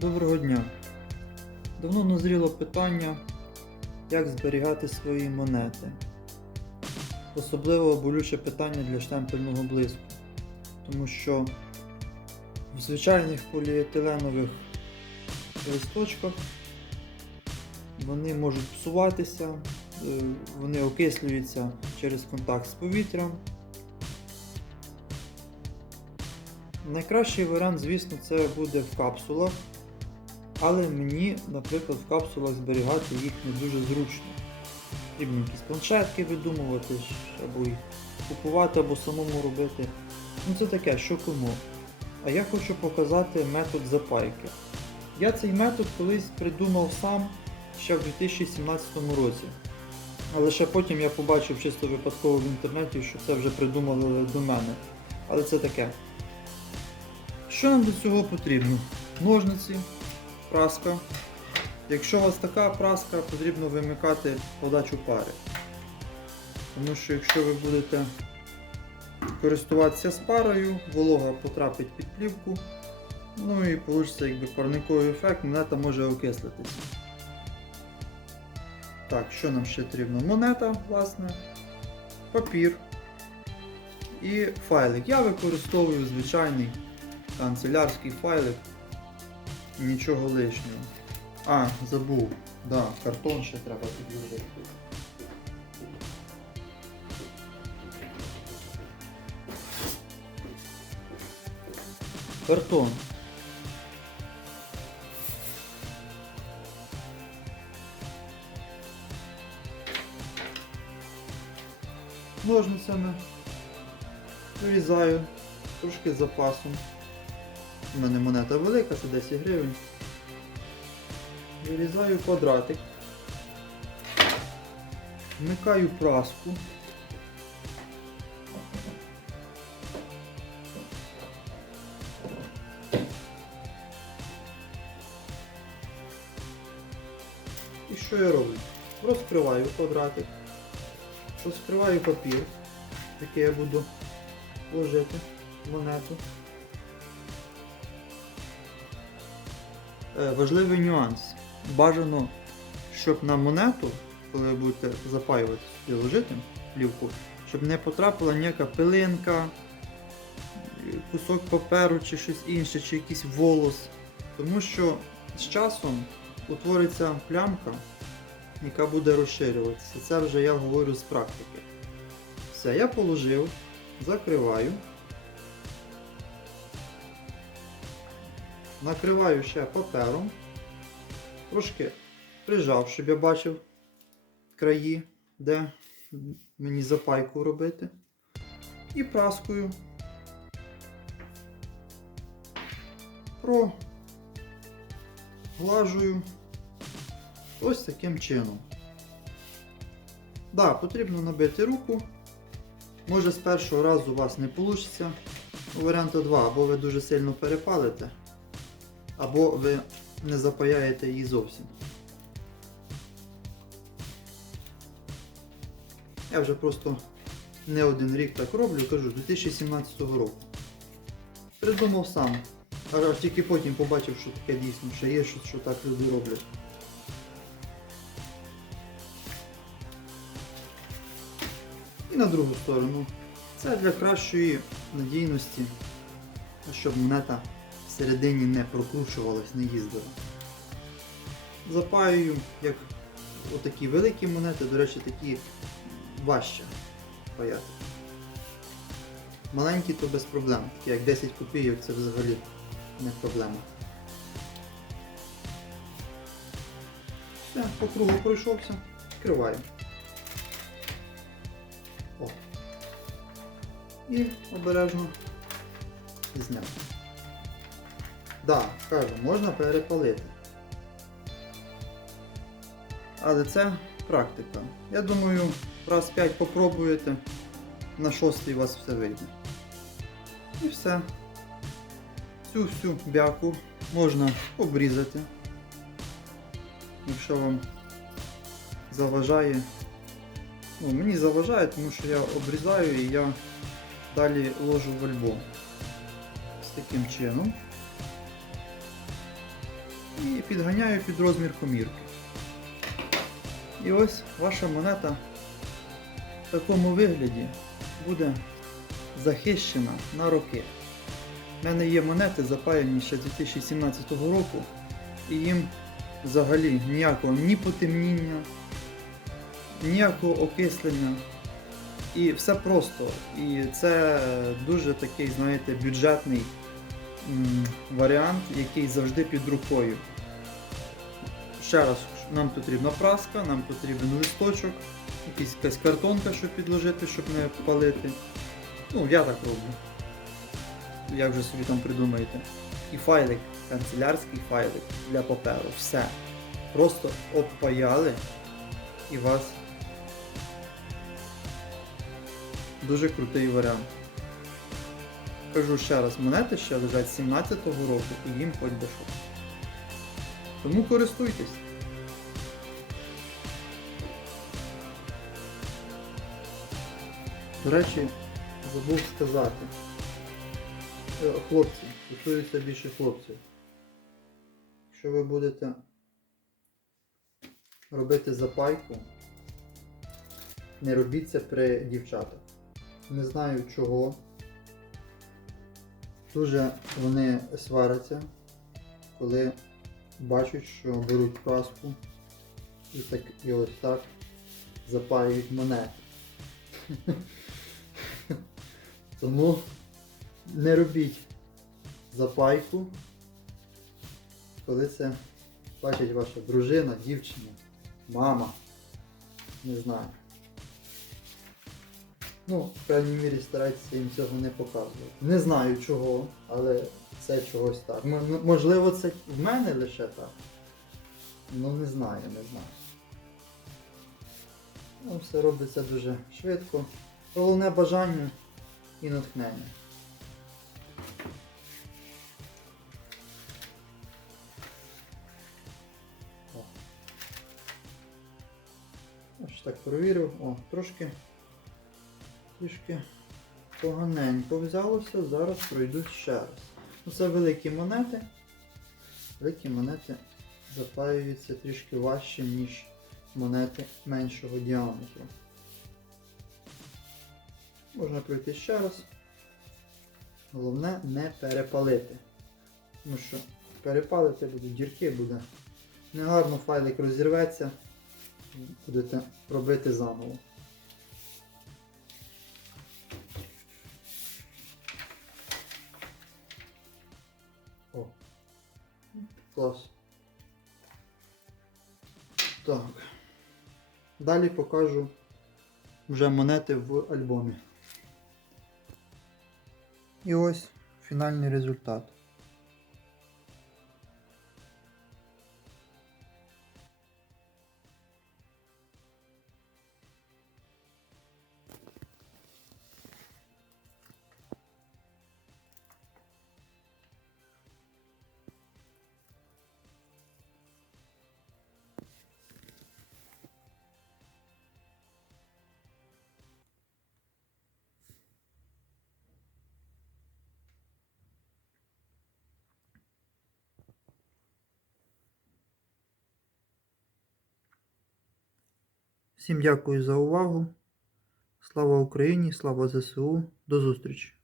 Доброго дня. Давно назріло питання, як зберігати свої монети. Особливо болюче питання для штемпельного блиску. Тому що в звичайних поліетиленових листочках вони можуть псуватися, е, вони окислюються через контакт з повітрям. Найкращий варіант, звісно, це буде в капсулах, але мені, наприклад, в капсулах зберігати їх не дуже зручно. Потрібно якісь планшетки видумувати, або їх купувати, або самому робити. Ну це таке, що кому. А я хочу показати метод запайки. Я цей метод колись придумав сам ще в 2017 році. А лише потім я побачив чисто випадково в інтернеті, що це вже придумали до мене. Але це таке. Що нам до цього потрібно? Ножниці, праска. Якщо у вас така праска, потрібно вимикати подачу пари. Тому що якщо ви будете користуватися з парою, волога потрапить під плівку, ну і вийде якби парниковий ефект, монета може окислитися. Так, що нам ще потрібно? Монета, власне, папір і файлик. Я використовую звичайний канцелярський файлик. Нічого лишнього. А, забув. Да, картон ще треба підложити. Картон. Ножницями вирізаю трошки запасом. У мене монета велика, це 10 гривень. Вирізаю квадратик. Вмикаю праску. І що я роблю? Розкриваю квадратик, розкриваю папір, який я буду вложити монету. Важливий нюанс. Бажано, щоб на монету, коли ви будете запаювати і ложити плівку, щоб не потрапила ніяка пилинка, е, кусок паперу чи щось інше, чи якийсь волос. Тому що з часом утвориться плямка, яка буде розширюватися. Це вже я говорю з практики. Все, я положив, закриваю. Накриваю ще папером, трошки прижав, щоб я бачив краї, де мені запайку робити. І праскою проглажую ось таким чином. Да, потрібно набити руку. Може з першого разу у вас не вийде. Варіанти два, або ви дуже сильно перепалите або ви не запаяєте її зовсім. Я вже просто не один рік так роблю, кажу, з 2017 року. Придумав сам. А тільки потім побачив, що таке дійсно, що є щось, що так люди роблять. І на другу сторону. Це для кращої надійності, щоб монета всередині не прокручувалась, не їздила. Запаюю, як отакі великі монети, до речі, такі важче паяти. Маленькі то без проблем, такі як 10 копійок це взагалі не проблема. Все, по кругу пройшовся, відкриваю. О. І обережно зняв. Да, кажу, можна перепалити. Але це практика. Я думаю, раз 5 попробуєте, на шостий у вас все вийде. І все. Цю всю бяку можна обрізати. Якщо вам заважає. Ну, мені заважає, тому що я обрізаю і я далі ложу в альбом. З таким чином. І підганяю під розмір комірки. І ось ваша монета в такому вигляді буде захищена на роки. У мене є монети запаяні ще з 2017 року, і їм взагалі ніякого ні потемніння, ніякого окислення. І все просто. І це дуже такий, знаєте, бюджетний варіант, який завжди під рукою. Ще раз, нам потрібна праска, нам потрібен листочок, якась, якась картонка, щоб підложити, щоб не палити. Ну, я так роблю. Як вже собі там придумаєте. І файлик, канцелярський файлик для паперу. Все. Просто обпаяли і вас дуже крутий варіант. Кажу ще раз, монети ще лежать з 17-го року і їм хоч би що. Тому користуйтесь. До речі, забув сказати. Е, Хлопці, стосується більше хлопців. Якщо ви будете робити запайку, не робіть це при дівчатах. Не знаю чого. Дуже вони сваряться, коли бачать, що беруть праску і так і ось так запаюють монети. Тому не робіть запайку, коли це бачить ваша дружина, дівчина, мама, не знаю. Ну, в певній мірі старайтеся їм цього не показувати. Не знаю чого, але це чогось так. Можливо, це в мене лише так. Ну не знаю, не знаю. Ну, все робиться дуже швидко. Головне бажання і натхнення. Ось так провірив. О, трошки трішки поганенько взялося, зараз пройду ще раз. Ну, це великі монети. Великі монети запаюються трішки важче, ніж монети меншого діаметру. Можна пройти ще раз. Головне не перепалити. Тому що перепалити буде дірки, буде негарно файлик розірветься, будете робити заново. Клас. Так. Далі покажу вже монети в альбомі. І ось фінальний результат. Всім дякую за увагу. Слава Україні, слава ЗСУ. До зустрічі!